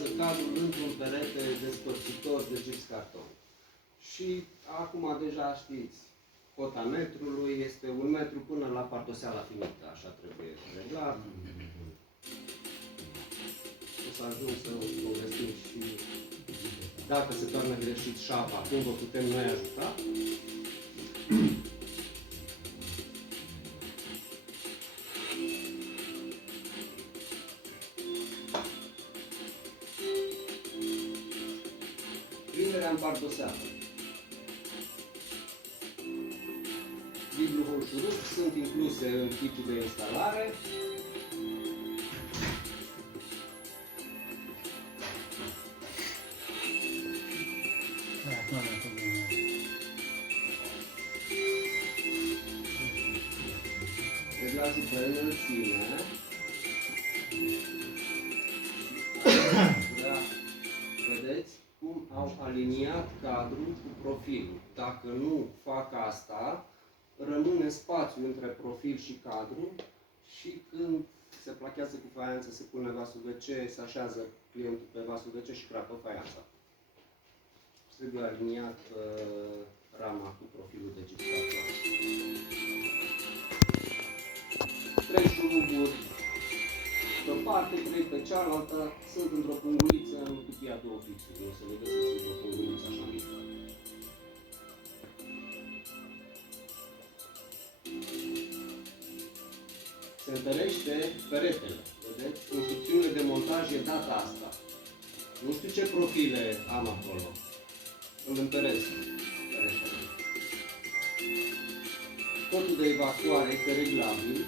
placează cadrul într-un perete despărțitor de gips carton. Și acum deja știți, cota metrului este 1 metru până la pardoseala finită, așa trebuie reglat. O să ajung să povestim și dacă se toarnă greșit șapa, cum vă putem noi ajuta. Prinderea în pardoseală. Biblu Hoșuruc sunt incluse în kitul de instalare. Reglați pe înălțime. Da. Vedeți cum au aliniat cadrul cu profilul. Dacă nu fac asta, rămâne spațiu între profil și cadru și când se plachează cu faianță, se pune vasul WC, se așează clientul pe vasul WC și crapă faianța. Trebuie aliniat rama cu profilul de gips carton. 3 șuruburi pe o parte, 3 pe cealaltă, sunt într-o punguliță în cutia 2 fixuri. O să le găsiți într-o punguliță așa mică. Se întărește peretele. Vedeți? Instrucțiunile de montaj e data asta. Nu știu ce profile am acolo. Îl întăresc peretele. Cotul de evacuare este reglabil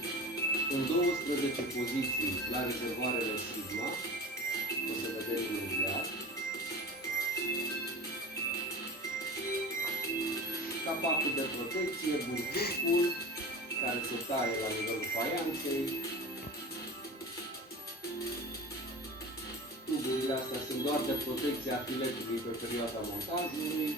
în 12 poziții la rezervoarele Sigma. O să vedem imediat. Capacul de protecție, burducul, care se taie la nivelul faianței. Tuburile astea sunt doar de protecție a filetului pe perioada montajului.